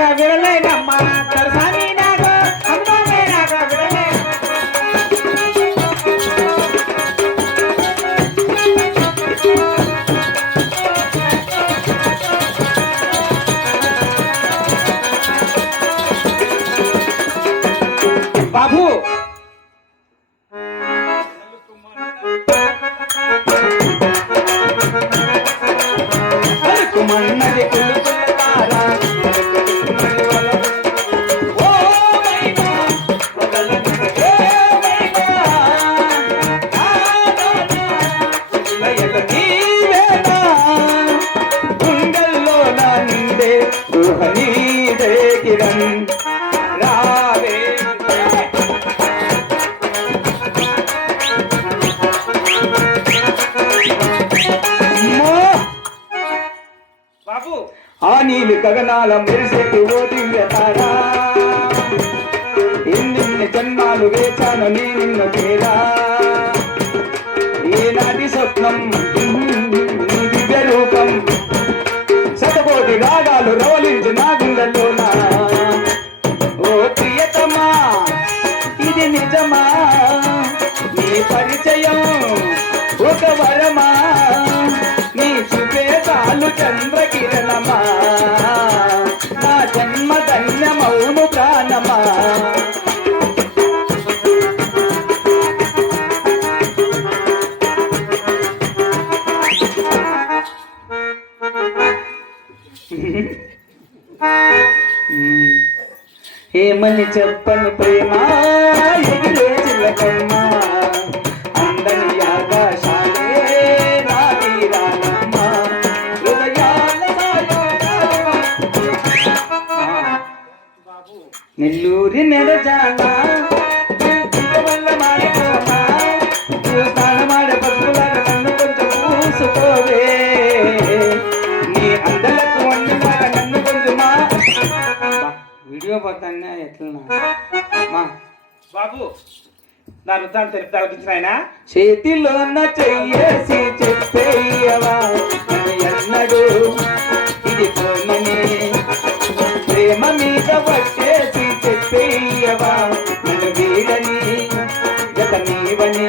నాగా విడలేనమ్మా దర్శని నాగా అందమే నాగా విడలే బాబు మన్నది కులుకులతారా ఓ మైనా వదలనికే మైనా లయల నీవేనా గుండెల్లో నా నిండే ఊహ నీదే కిరణ్ రావే బాబు ఆ నీలి గగనాల మెరిసేటి ఓ దివ్య తారా ఎన్ని జన్మాలు వేచాను నీ నిన్ను చేరా ఏనాటి స్వప్నం నీ దివ్య రూపం శతకోటి రాగాలు రవలించు నా గుండెల్లోనా ఓ ప్రియతమా ఇది నిజమా నీ పరిచయం ఒక వరమా నీ చూపే చాలు చంద్రకిరణమా నా జన్మ ధన్యమౌను ప్రాణమా ఏమని చెప్పను ప్రేమ ఎగిరే చిలకమ్మ అందని ఆకాశాలే రాని రానమ్మ హృదయాల నెల్లూరి నెడజాన వల్ల మాడిపోమా స్నానమాడే పసుపులాగా నన్ను కొంచెం పూసుకోవే నీ అందలకు వండులాగా నన్ను కొంచెమా వీడియో పోతానే ఎట్లా మా బాబు నా వృత్తాన్ని తెలుపు తలకించిన ఆయన చేతిలోన చెయ్యేసి చెప్పేయవా ఎన్నడు ఇది పోమని ప్రేమ మీద పట్టేసి చెప్పేయవా నన్ను వీడని గత నీవని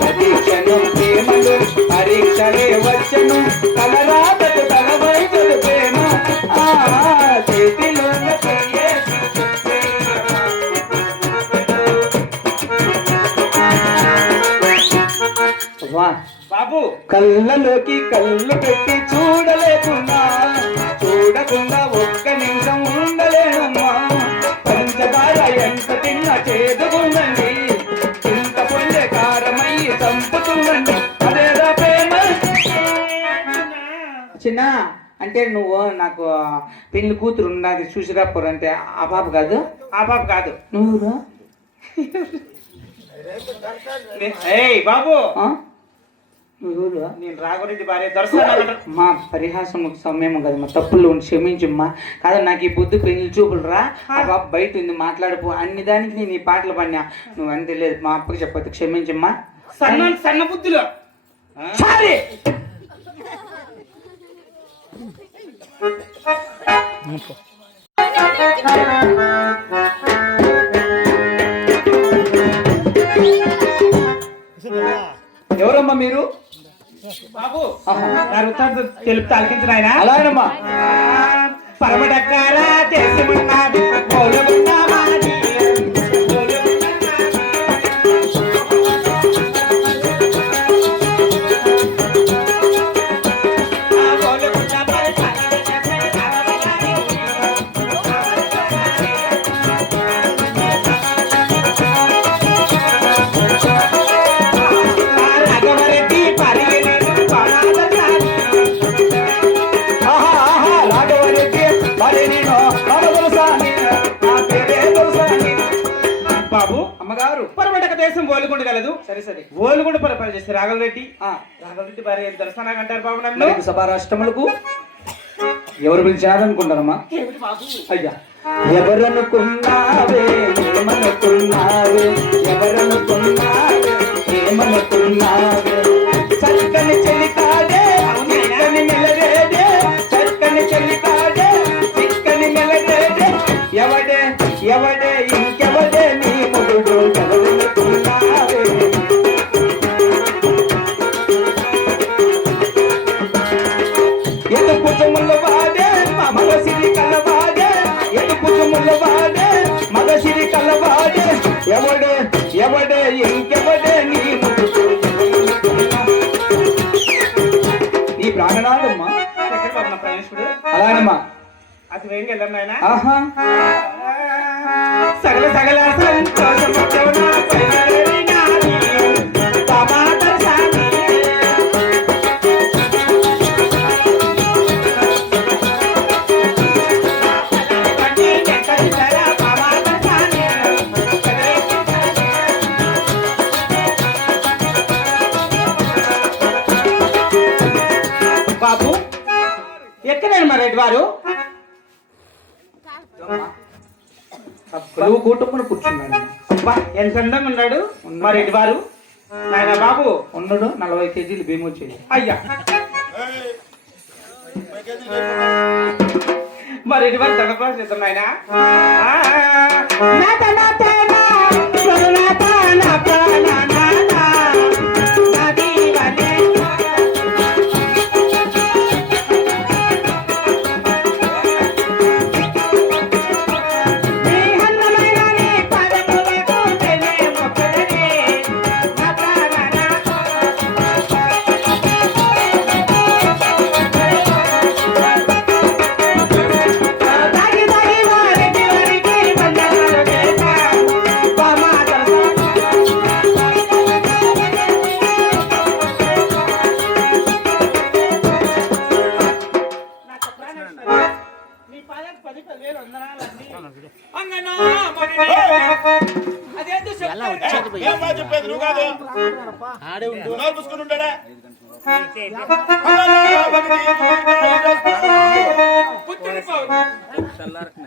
పరీక్షను ప్రేమలు పరీక్షలే వచ్చను తలరాతకు తలవైపులు ప్రేమ చేతిలోన చెయ్యేసి చెప్పేయవా బాబు కళ్ళలోకి కళ్ళు పెట్టి చూడలేకున్నా చూడకుండా ఒక్క నిమిషం ఉండలేనమ్మా పంచదార ఎంత తిన్నా చేదుకుందండి ఇంత పొందే కారమయ్యి చంపుతుందండి అదేదా ప్రేమ చిన్న అంటే నువ్వు నాకు పెళ్లి కూతురు ఉన్నది చూసిరాపోరు అంటే ఆ పాప కాదు నువ్వు బాబు నేను రాఘవరెడ్డి భార్య దర్శనం మా పరిహాసం సమయం కదా మా తప్పులు క్షమించమ్మా కాదు నాకు ఈ పొద్దు పెళ్లి చూపులు రా ఆ బాబు బయట ఉంది మాట్లాడిపో అన్ని దానికి నేను ఈ పాటలు పడినా నువ్వు అని తెలియదు మా అప్పకి చెప్పొద్దు క్షమించమ్మా సన్న బుద్ధులు సరే ఎవరమ్మా మీరు బాబు తెలుపు తాలికించిన ఆయన అలాగేనమ్మా పరమడక్కారా దేశమున్నాడు బాబు అమ్మగారు పరమడక దేశం ఓలుగుండ కలదు సరే సరే ఓలుగుండ పరిపాలన చేస్తే రాఘవరెడ్డి భార్య దర్శనానికి అంటారు బాబు నన్ను సభా రాష్ట్రములకు ఎవరు పిలిచారనుకుంటారమ్మా అయ్యా ఎవరనుకున్నావే ఏమనుకున్నావే ఏమనుకున్నావే చక్కని చెలికాడే చక్కని మెలవేడే చక్కని చెలికాడే చిక్కని ఎవడే ఇంకెవడే నీ ముగుడు ఎవరుకున్నావే ఎదు కుజముల వాడే మగసిరి కలవాడే ఎదు కుజముల వాడే మగసిరి కలవాడే ఎవడే ఎవడే ఇంకెవడే నీ ముగుడు నీ ప్రాణనాథమ్మా అలానమ్మా అది వేంగి వెళ్ళాను ఆయన ఆహా సగల సగల బాబు ఎక్కడండి మరి వారు నువ్వు కూటమును కూర్చున్నాను అబ్బా ఎంత అందంగా ఉన్నాడు మరి వారు ఆయన బాబు ఉన్నాడు 40 కేజీలు బియ్యం వచ్చేది అయ్యా మరి వారు ధనప్రాసం చేద్దాం ఆయన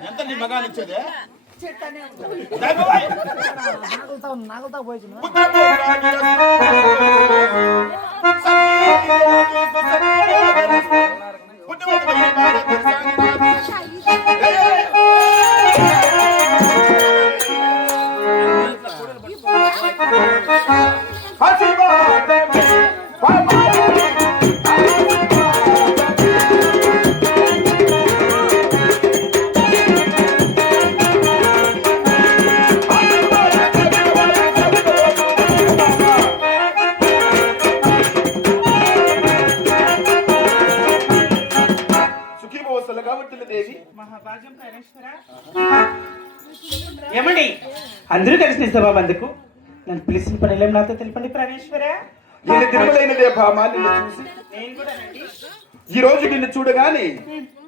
ఎంత నీ మగానిచ్చేదే నాగుతా పోయి ఏమండి అందరూ కలిసి నిస్తాబాబు అందుకు నన్ను పిలిచిన పనిలేం నాతో తెలిపండి ప్రాణేశ్వర నేను తిరుమలైనదే భామ నిన్ను చూసి నేను కూడా నండి ఈ రోజు నిన్ను చూడగానే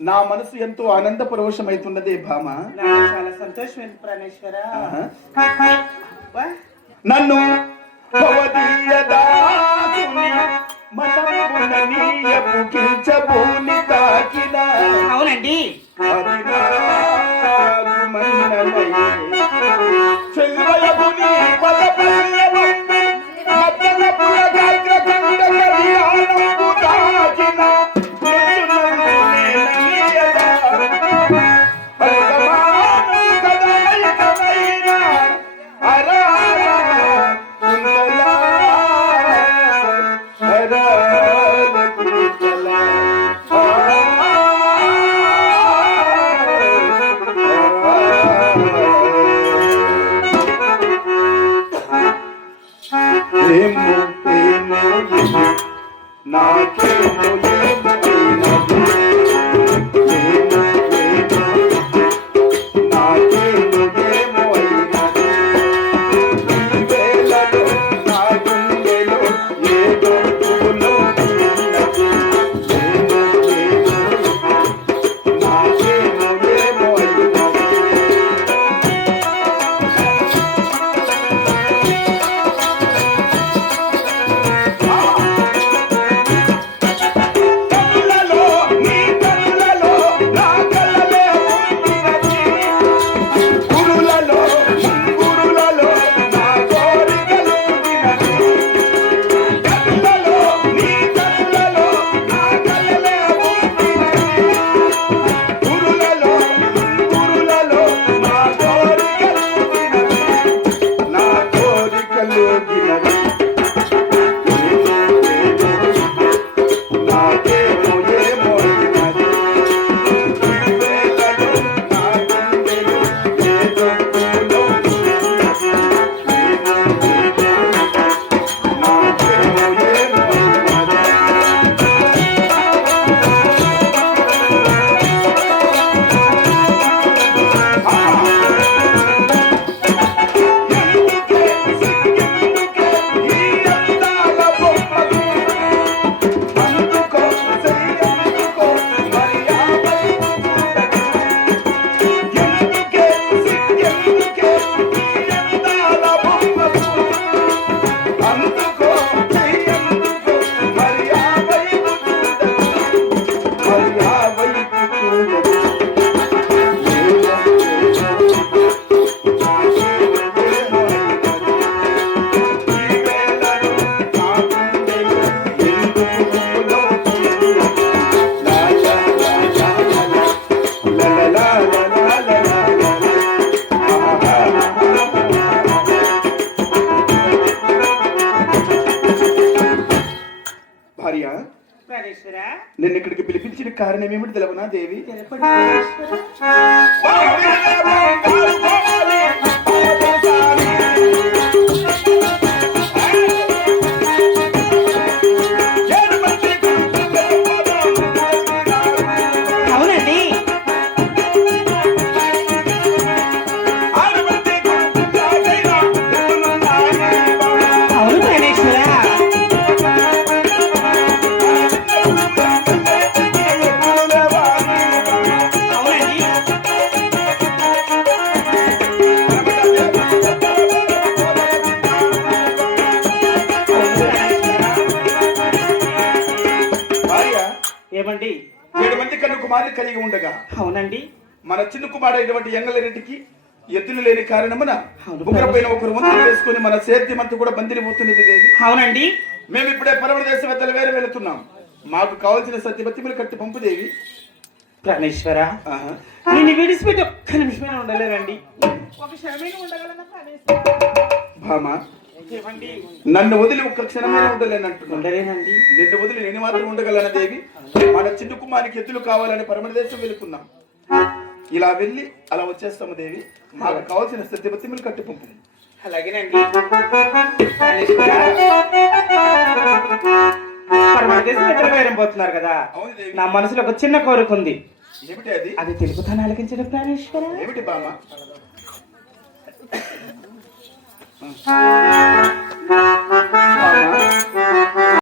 నా మనసు ఎంతో ఆనంద పరవశమైతున్నదే భామ నాకు చాలా సంతోషమైంది ప్రాణేశ్వర వా, నన్ను భవదీయదాసుని మనమున నీయపు కించబోని తాకిన అవునండి అదినాగు మన్ననయే చెల్వయపుని పదపల్లవమ్మి మద్దల పులగాగ్ర కండ కళ్యాణము తాకిన నిన్నునందు నేననియదా అల్గమాను కదాయికమైన అరారా కుందలా అరాల కుందలా కారణం ఏమిటి తెలవనా దేవి? అవునండి. అవును ప్రాణేశ్వర. అవునండి. భార్య ఏమండి? 7 మంది కన్ను కుమారులు కలిగి ఉండగా అవునండి. మన చిన్న కుమారుడైనటువంటి ఎంగలరెడ్డికి ఎద్దులు లేని కారణమున అవును. ఒకరిపైన ఒకరు వంతులు వేసుకుని మన సేద్యమంతా కూడా బందిరిపోతున్నది దేవి. అవునండి. మేము ఇప్పుడే పరమ దేశ వెత్తలు వేరే వెళుతున్నాం. మాకు కావలసిన సత్యవతిములు కట్టి పంపు దేవి. ప్రాణేశ్వర, ఆహా. నేను విడిచిపెట్టి ఒక్క నిమిషమే ఉండలేరండి. ఒక క్షణమైన ఉండగలనా ప్రాణేశ్వర? భామ, ఏమండి? నన్ను వదిలి ఒక్క క్షణమైన ఉండలేనంటున్నాను. ఉండలేనండి. నిన్ను వదిలి నేను మాత్రం ఉండగలను దేవి. మన చిన్న కుమారికి ఎద్దులు కావాలని పరమదేశం వెళుతున్నాం. ఇలా వెళ్ళి అలా వచ్చేస్తాము దేవి. మాకు కావాల్సిన సత్యవతిములు కట్టి పంపు. అలాగేనండి. ప్రాణేశ్వర, పరమదేశం ఇతర వైరం పోతున్నారు కదా. అవును దేవి. నా మనసులో ఒక చిన్న కోరిక ఉంది. ఏమిటి అది? అది తెలుగుతాను ఆలకించిన ప్రాణేశ్వర. ఏమిటి బామ?